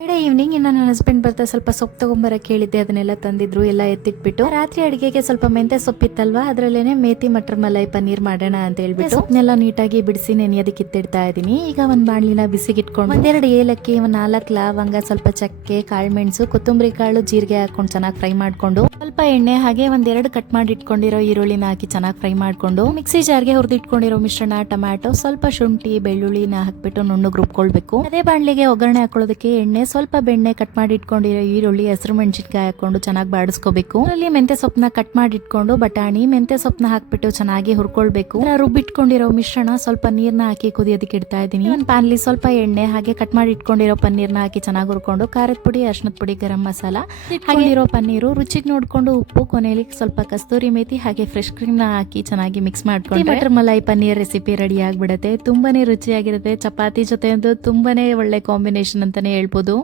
Friday evening ಇನ್ನು ನನ್ನ husband ಬರ್ತಾ ಸ್ವಲ್ಪ ಸೊಪ್ಪು ತಗೊಂಬರಕ್ಕೆ ಹೇಳಿದ್ದೆ, ಅದನ್ನೆಲ್ಲ ತಂದಿದ್ರು. ಎಲ್ಲ ಎತ್ತಿಟ್ಬಿಟ್ಟು ರಾತ್ರಿ ಅಡಿಗೆಗೆ ಸ್ವಲ್ಪ ಮೆಂತೆ ಸೊಪ್ಪಿತ್ತಲ್ವಾ, ಅದ್ರಲ್ಲೇನೆ ಮೇಥಿ ಮಟರ್ ಮಲೈ ಪನ್ನೀರ್ ಮಾಡೋಣ ಅಂತ ಹೇಳ್ಬಿಟ್ಟು ಸೊಪ್ಪನ್ನೆಲ್ಲ ನೀಟಾಗಿ ಬಿಡಿಸಿ ನೆನೆಯೋದಕ್ಕೆ ಇತ್ತಿಡ್ತಾ ಇದೀನಿ. ಈಗ ಒಂದ್ ಬಾಣ್ಲಿನ ಬಿಸಿಗಿಟ್ಕೊಂಡು ಒಂದೆರಡು ಏಲಕ್ಕಿ, ಒಂದ್ 4 ಲವಂಗ, ಸ್ವಲ್ಪ ಚಕ್ಕೆ, ಕಾಳುಮೆಣಸು, ಕೊತ್ತಂಬರಿ ಕಾಳು, ಜೀರಿಗೆ ಹಾಕೊಂಡು ಚೆನ್ನಾಗಿ ಫ್ರೈ ಮಾಡ್ಕೊಂಡು ಸ್ವಲ್ಪ ಎಣ್ಣೆ ಹಾಗೆ ಒಂದೆರಡು ಕಟ್ ಮಾಡಿ ಇಟ್ಕೊಂಡಿರೋ ಈರುಳ್ಳಿನ ಹಾಕಿ ಚೆನ್ನಾಗಿ ಫ್ರೈ ಮಾಡ್ಕೊಂಡು ಮಿಕ್ಸಿ ಜಾರ್ಗೆ ಹುರಿದಿಟ್ಕೊಂಡಿರೋ ಮಿಶ್ರಣ, ಟೊಮ್ಯಾಟೊ, ಸ್ವಲ್ಪ ಶುಂಠಿ ಬೆಳ್ಳುಳ್ಳಿನ ಹಾಕ್ಬಿಟ್ಟು ನುಣ್ಣಗೆ ರುಬ್ಕೊಳ್ಬೇಕು. ಅದೇ ಬಾಣ್ಲಿಗೆ ಒಗ್ಗರಣೆ ಹಾಕೊಳ್ಳೋದಕ್ಕೆ ಎಣ್ಣೆ, ಸ್ವಲ್ಪ ಬೆಣ್ಣೆ, ಕಟ್ ಮಾಡಿ ಇಟ್ಕೊಂಡಿರೋ ಈರುಳ್ಳಿ, ಹಸಿರು ಮೆಣಸಿನಕಾಯಿ ಹಾಕೊಂಡು ಚೆನ್ನಾಗಿ ಬಾಡಿಸ್ಕೋಬೇಕು. ಅಲ್ಲಿ ಮೆಂತೆ ಸೊಪ್ಪನ್ನ ಕಟ್ ಮಾಡಿ ಇಟ್ಕೊಂಡು ಬಟಾಣಿ, ಮೆಂತೆ ಸೊಪ್ಪನ್ನ ಹಾಕ್ಬಿಟ್ಟು ಚೆನ್ನಾಗಿ ಹುರ್ಕೊಳ್ಬೇಕು. ರುಬ್ಬಿಟ್ಕೊಂಡಿರೋ ಮಿಶ್ರಣ ಸ್ವಲ್ಪ ನೀರ್ನ ಹಾಕಿ ಕುದಿಯೋದಕ್ಕೆ ಇಡ್ತಾ ಇದೀನಿ. ಒಂದು ಪ್ಯಾನ್ಲಿ ಸ್ವಲ್ಪ ಎಣ್ಣೆ ಹಾಗೆ ಕಟ್ ಮಾಡಿ ಇಟ್ಕೊಂಡಿರೋ ಪನ್ನೀರ್ನ ಹಾಕಿ ಚೆನ್ನಾಗಿ ಹುರ್ಕೊಂಡು ಖಾರದ ಪುಡಿ, ಅರ್ಶಿನದ ಪುಡಿ, ಗರಂ ಮಸಾಲ ಹಾಕಿರೋ ಪನ್ನೀರು, ರುಚಿಗೆ ನೋಡ್ಕೊಂಡು ಉಪ್ಪು, ಕೊನೆಯಲ್ಲಿ ಸ್ವಲ್ಪ ಕಸ್ತೂರಿ ಮೇಥಿ ಹಾಗೆ ಫ್ರೆಶ್ ಕ್ರೀಮ್ ನ ಹಾಕಿ ಚೆನ್ನಾಗಿ ಮಿಕ್ಸ್ ಮಾಡ್ಕೊಂಡು ಮಟರ್ ಮಲೈ ಪನ್ನೀರ್ ರೆಸಿಪಿ ರೆಡಿ ಆಗ್ಬಿಡುತ್ತೆ. ತುಂಬಾನೇ ರುಚಿಯಾಗಿರುತ್ತೆ. ಚಪಾತಿ ಜೊತೆ ಅಂತೂ ತುಂಬಾನೇ ಒಳ್ಳೆ ಕಾಂಬಿನೇಷನ್ ಅಂತಾನೆ ಹೇಳ್ಬೋದು.